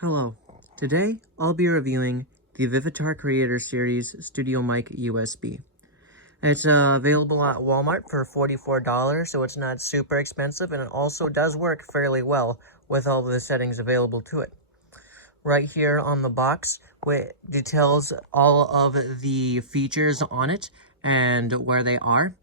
Hello, today I'll be reviewing the Vivitar Creator Series Studio Mic USB. It's available at Walmart for $44, so it's not super expensive, and it also does work fairly well with all the settings available to it. Right here on the box, which details all of the features on it and where they are.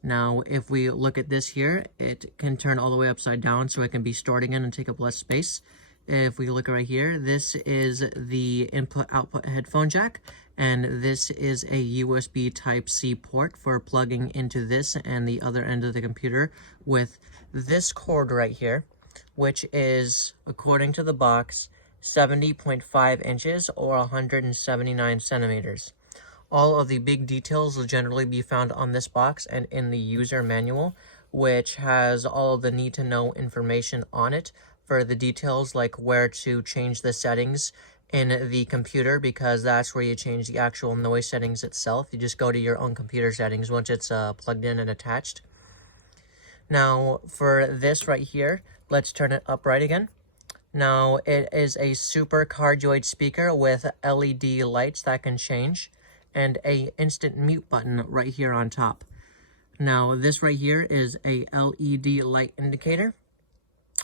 Now, if we look at this here, it can turn all the way upside down so it can be stored again and take up less space. If we look right here, this is the input-output headphone jack, and this is a USB Type-C port for plugging into this and the other end of the computer with this cord right here, which is, according to the box, 70.5 inches or 179 centimeters. All of the big details will generally be found on this box and in the user manual, which has all of the need-to-know information on it for the details like where to change the settings in the computer, because that's where you change the actual noise settings itself. You just go to your own computer settings once it's plugged in and attached. Now, for this right here, let's turn it upright again. Now, it is a super cardioid speaker with LED lights that can change, and a instant mute button right here on top. Now, this right here is a LED light indicator,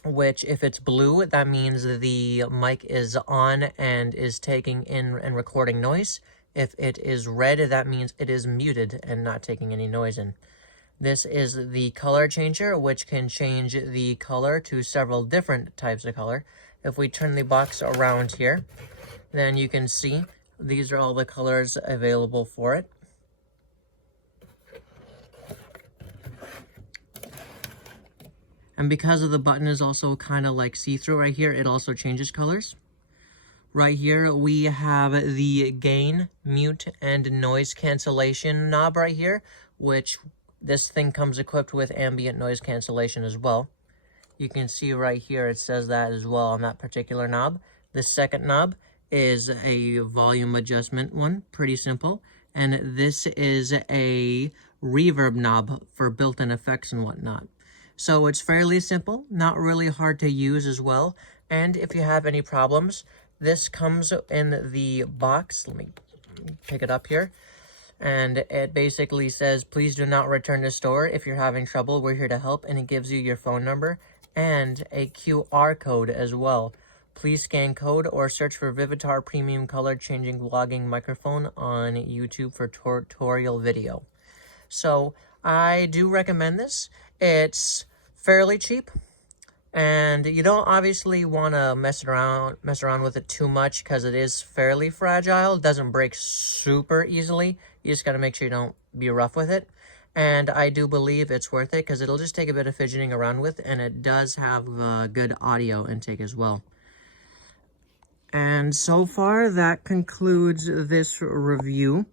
which if it's blue, that means the mic is on and is taking in and recording noise. If it is red, that means it is muted and not taking any noise in. This is the color changer, which can change the color to several different types of color. If we turn the box around here, then you can see these are all the colors available for it. And because of the button is also kind of like see-through right here, it also changes colors. Right here, we have the gain, mute, and noise cancellation knob right here, which this thing comes equipped with ambient noise cancellation as well. You can see right here, it says that as well on that particular knob. The second knob is a volume adjustment one, pretty simple. And this is a reverb knob for built-in effects and whatnot. So it's fairly simple, not really hard to use as well. And if you have any problems, this comes in the box. Let me pick it up here. And it basically says, please do not return to store. If you're having trouble, we're here to help. And it gives you your phone number and a QR code as well. Please scan code or search for Vivitar Premium Color Changing Vlogging Microphone on YouTube for tutorial video. So I do recommend this. It's fairly cheap, and you don't obviously want to mess around with it too much because it is fairly fragile. It doesn't break super easily. You just got to make sure you don't be rough with it. And I do believe it's worth it because it'll just take a bit of fidgeting around with, and it does have good audio intake as well. And so far, that concludes this review.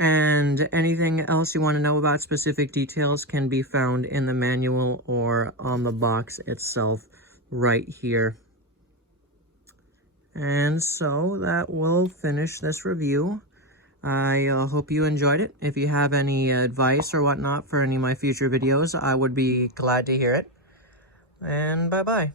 And anything else you want to know about specific details can be found in the manual or on the box itself right here. And so that will finish this review. I hope you enjoyed it. If you have any advice or whatnot for any of my future videos, I would be glad to hear it. And bye-bye.